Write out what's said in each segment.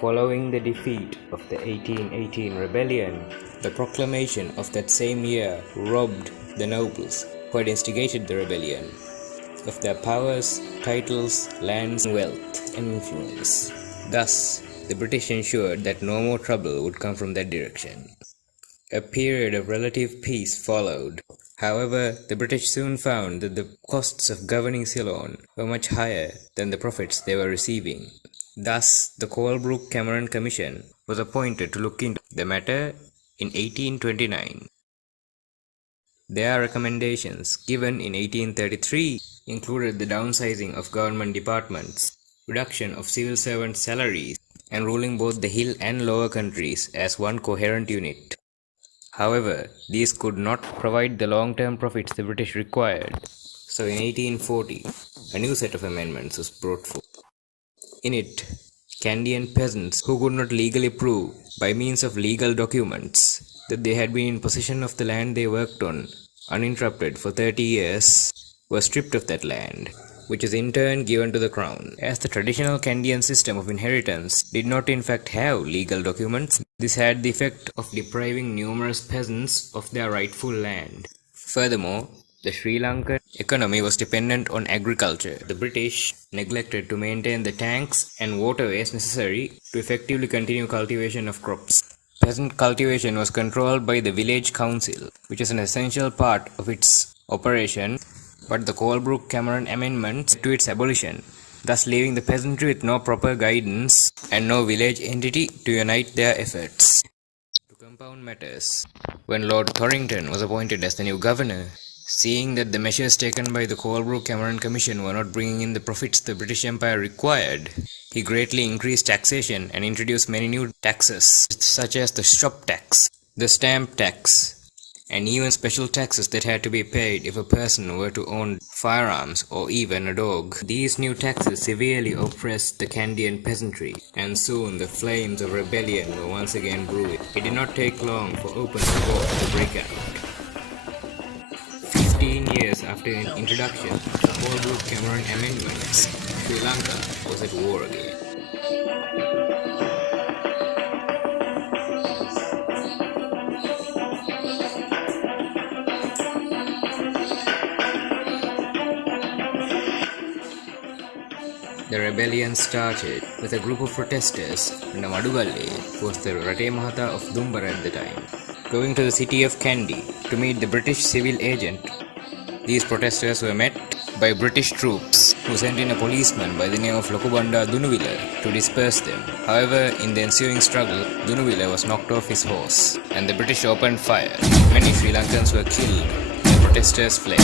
Following the defeat of the 1818 rebellion, the proclamation of that same year robbed the nobles who had instigated the rebellion of their powers, titles, lands, wealth, and influence. Thus, the British ensured that no more trouble would come from that direction. A period of relative peace followed. However, the British soon found that the costs of governing Ceylon were much higher than the profits they were receiving. Thus, the Colebrook-Cameron Commission was appointed to look into the matter in 1829. Their recommendations, given in 1833, included the downsizing of government departments, reduction of civil servants' salaries, and ruling both the hill and lower countries as one coherent unit. However, these could not provide the long-term profits the British required. So in 1840, a new set of amendments was brought forth. In it, Candian peasants who could not legally prove, by means of legal documents, that they had been in possession of the land they worked on, uninterrupted for 30 years, were stripped of that land, which was in turn given to the crown. As the traditional Candian system of inheritance did not in fact have legal documents, this had the effect of depriving numerous peasants of their rightful land. Furthermore, the Sri Lankan economy was dependent on agriculture. The British neglected to maintain the tanks and waterways necessary to effectively continue cultivation of crops. Peasant cultivation was controlled by the village council, which is an essential part of its operation, but the Colebrook-Cameron amendments led to its abolition, thus leaving the peasantry with no proper guidance and no village entity to unite their efforts. To compound matters, when Lord Torrington was appointed as the new governor, seeing that the measures taken by the Colebrook-Cameron Commission were not bringing in the profits the British Empire required, he greatly increased taxation and introduced many new taxes, such as the shop tax, the stamp tax, and even special taxes that had to be paid if a person were to own firearms or even a dog. These new taxes severely oppressed the Candian peasantry, and soon the flames of rebellion were once again brewing. It did not take long for open revolt to break out. 15 years after the introduction of the Colebrook-Cameron amendments, Sri Lanka was at war again. The rebellion started with a group of protesters under Madugalle, who was the Rate Mahata of Dumbara at the time, going to the city of Kandy to meet the British civil agent. These protesters were met by British troops, who sent in a policeman by the name of Lokubanda Dunuvilla to disperse them. However, in the ensuing struggle, Dunuvilla was knocked off his horse, and the British opened fire. Many Sri Lankans were killed, and the protesters fled.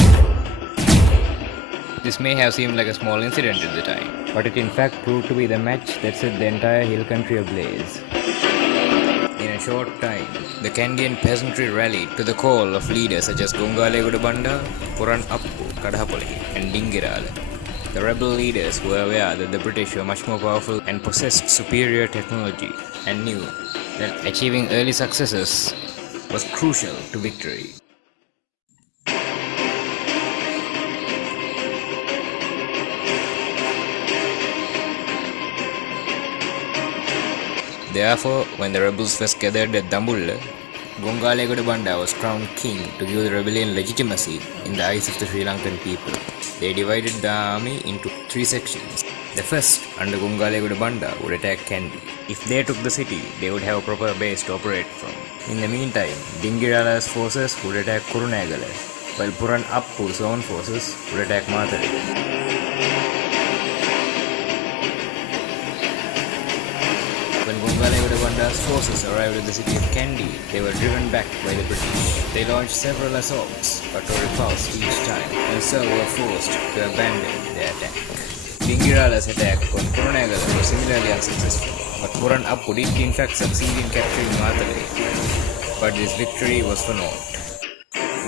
This may have seemed like a small incident at the time, but it in fact proved to be the match that set the entire hill country ablaze. In a short time, the Candian peasantry rallied to the call of leaders such as Gongalegoda Banda, Puran Appu, Kadhapoli, and Dingirala. The rebel leaders were aware that the British were much more powerful and possessed superior technology, and knew that achieving early successes was crucial to victory. Therefore, when the rebels first gathered at Dambulla, Gongalegoda Banda was crowned king to give the rebellion legitimacy in the eyes of the Sri Lankan people. They divided the army into 3 sections. The first, under Gongalegoda Banda, would attack Kandy. If they took the city, they would have a proper base to operate from. In the meantime, Dingirala's forces would attack Kurunegala, while Puran Appu's own forces would attack Matale. When Gongalegoda Banda's forces arrived at the city of Kandy, they were driven back by the British. They launched several assaults, but were repulsed each time, and so were forced to abandon their attack. Dingirala's attack on Kurunegala was similarly unsuccessful, but Puran Appu did in fact succeed in capturing Matale, but this victory was for naught.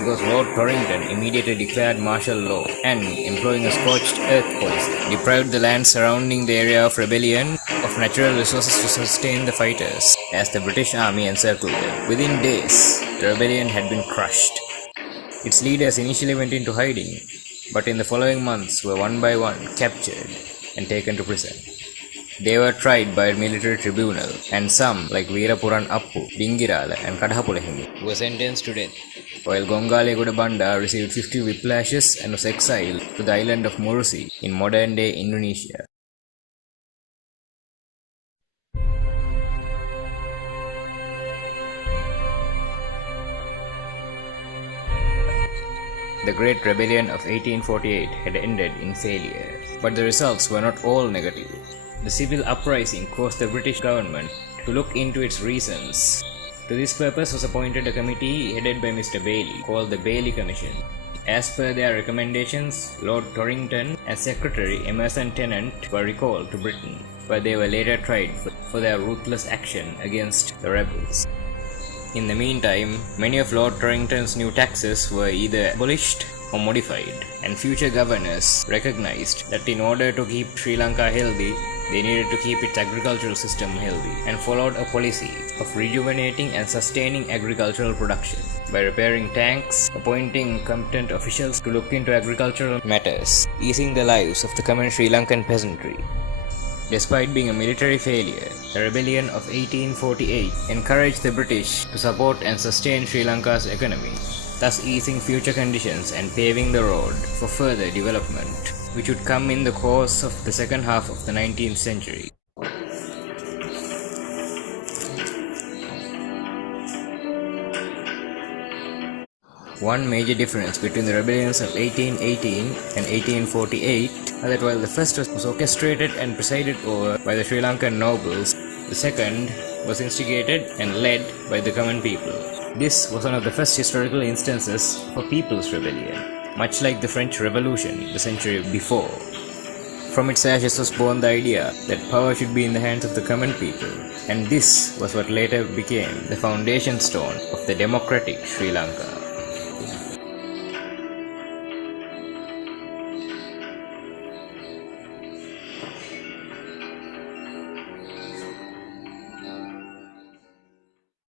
because Lord Torrington immediately declared martial law and, employing a scorched earth policy, deprived the land surrounding the area of rebellion of natural resources to sustain the fighters as the British army encircled them. Within days, the rebellion had been crushed. Its leaders initially went into hiding, but in the following months were one by one captured and taken to prison. They were tried by a military tribunal, and some, like Veerapuran Appu, Dingirala, and Kadhapulahimi, were sentenced to death, while Gongale Banda received 50 whiplashes and was exiled to the island of Murusi in modern-day Indonesia. The Great Rebellion of 1848 had ended in failure, but the results were not all negative. The civil uprising caused the British government to look into its reasons. To this purpose was appointed a committee headed by Mr. Bailey, called the Bailey Commission. As per their recommendations, Lord Torrington and Secretary Emerson Tennant were recalled to Britain, where they were later tried for their ruthless action against the rebels. In the meantime, many of Lord Torrington's new taxes were either abolished or modified, and future governors recognized that in order to keep Sri Lanka healthy, they needed to keep its agricultural system healthy, and followed a policy of rejuvenating and sustaining agricultural production by repairing tanks, appointing competent officials to look into agricultural matters, easing the lives of the common Sri Lankan peasantry. Despite being a military failure, the rebellion of 1848 encouraged the British to support and sustain Sri Lanka's economy, thus easing future conditions and paving the road for further development, which would come in the course of the second half of the 19th century. One major difference between the rebellions of 1818 and 1848 are that while the first was orchestrated and presided over by the Sri Lankan nobles, the second was instigated and led by the common people. This was one of the first historical instances of a people's rebellion, much like the French Revolution the century before. From its ashes was born the idea that power should be in the hands of the common people, and this was what later became the foundation stone of the democratic Sri Lanka.